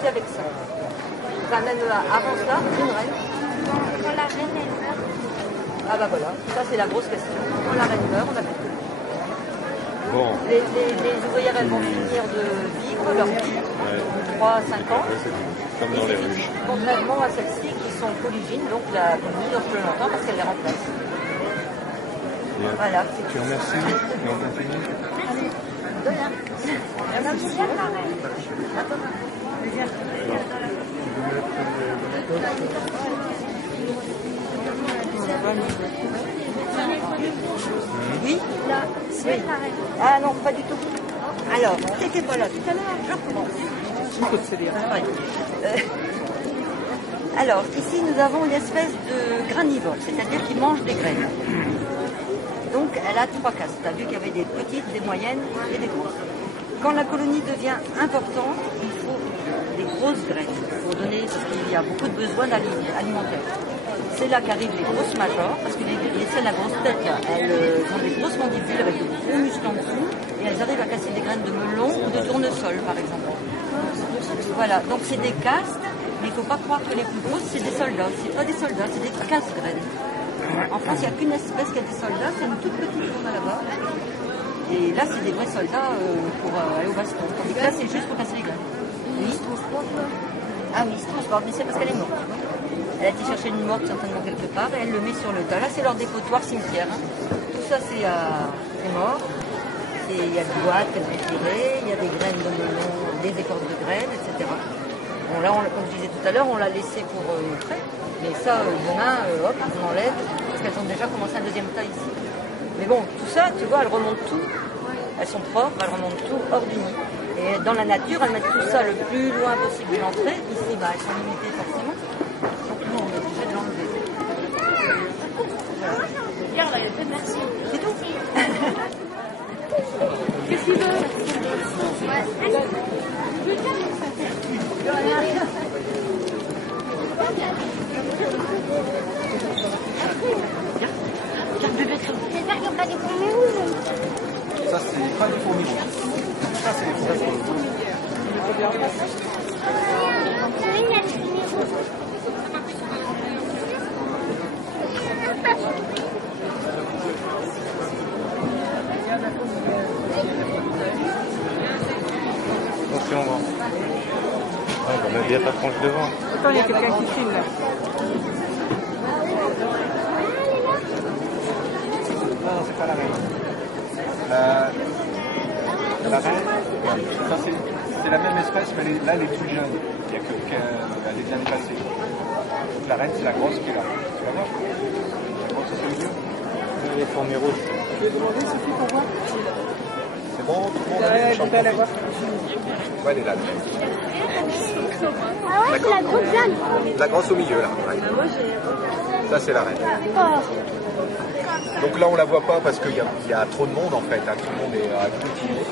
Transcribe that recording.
c'était avec ça. Enfin, même avant ça, une reine. Quand la reine elle meurt. Ah bah voilà, ça c'est la grosse question. Quand la reine meurt, on a plus de vie. Bon. Les ouvrières, elles vont finir de vivre leur vie, 3 à 5 ans. Comme dans les ruches. Contrairement à celles-ci qui sont polygines, donc la colonie dure plus longtemps parce qu'elle les remplace. Bien. Voilà. Tu remercies et on continue. De rien. Oui. Là, c'est pareil. Ah non, pas du tout. Alors, t'étais pas là tout à l'heure, je recommence. Alors, ici nous avons une espèce de granivore, c'est-à-dire qui mange des graines. Donc elle a 3 castes. Tu as vu qu'il y avait des petites, des moyennes et des grosses. Quand la colonie devient importante, il faut des grosses graines pour donner, parce qu'il y a beaucoup de besoins alimentaires. C'est là qu'arrivent les grosses majors, parce que celles à grosse tête, là, elles ont des grosses mandibules avec de gros muscles en dessous, et elles arrivent à casser des graines de melon ou de tournesol, par exemple. Voilà, donc c'est des castes, mais il ne faut pas croire que les plus grosses, c'est des soldats. C'est pas des soldats, c'est des casse-graines. En France, il n'y a qu'une espèce qui a des soldats, c'est une toute petite qu'on a là-bas. Et là, c'est des vrais soldats pour aller au baston. Tandis que là, c'est juste pour casser les graines. Oui. Ah oui, ils se transportent, mais c'est parce qu'elle est morte. Elle a été chercher une morte certainement quelque part et elle le met sur le tas. Là, c'est leur dépotoir cimetière. Hein. Tout ça, c'est mort. Il y a du bois qu'elle peut tirer, il y a des graines de melon, des écorces de graines, etc. Bon, là, comme je disais tout à l'heure, on l'a laissé pour frais. Mais ça, demain, hop, on enlève, parce qu'elles ont déjà commencé un deuxième tas ici. Mais bon, tout ça, tu vois, elles remontent tout. Elles sont propres, elles remontent tout hors du nid. Et dans la nature, elles mettent tout ça le plus loin possible de l'entrée. Ici, bah, elles sont limitées forcément. Donc nous, on est obligé de l'enlever. Regarde, elle fait merci. C'est tout. Qu'est-ce qu'il veut? J'espère qu'il n'y a pas des fourmis rouges. Ça, c'est pas des fourmis. Ça, c'est des fourmis. Il y a des fourmis rouges. Attention, on va mettre la tranche devant. Attends, il y a quelqu'un qui filme là. Non, c'est pas la reine. La reine, ça c'est la même espèce, mais là elle est toute jeune. Il y a elle est bien dépassée. La reine, c'est la grosse qui est là. Tu vas voir? La grosse, c'est au milieu. Les fourmis rouges. Je vais demander Sophie pour voir. C'est bon, tout le monde a vu le champ. Ouais, elle est là. Ah ouais, c'est la grosse jaune. La grosse au milieu, là. Ouais. Ça, c'est la reine. Oh. Donc là, on la voit pas parce qu'il y a trop de monde, en fait. Hein. Tout le monde est agglutiné.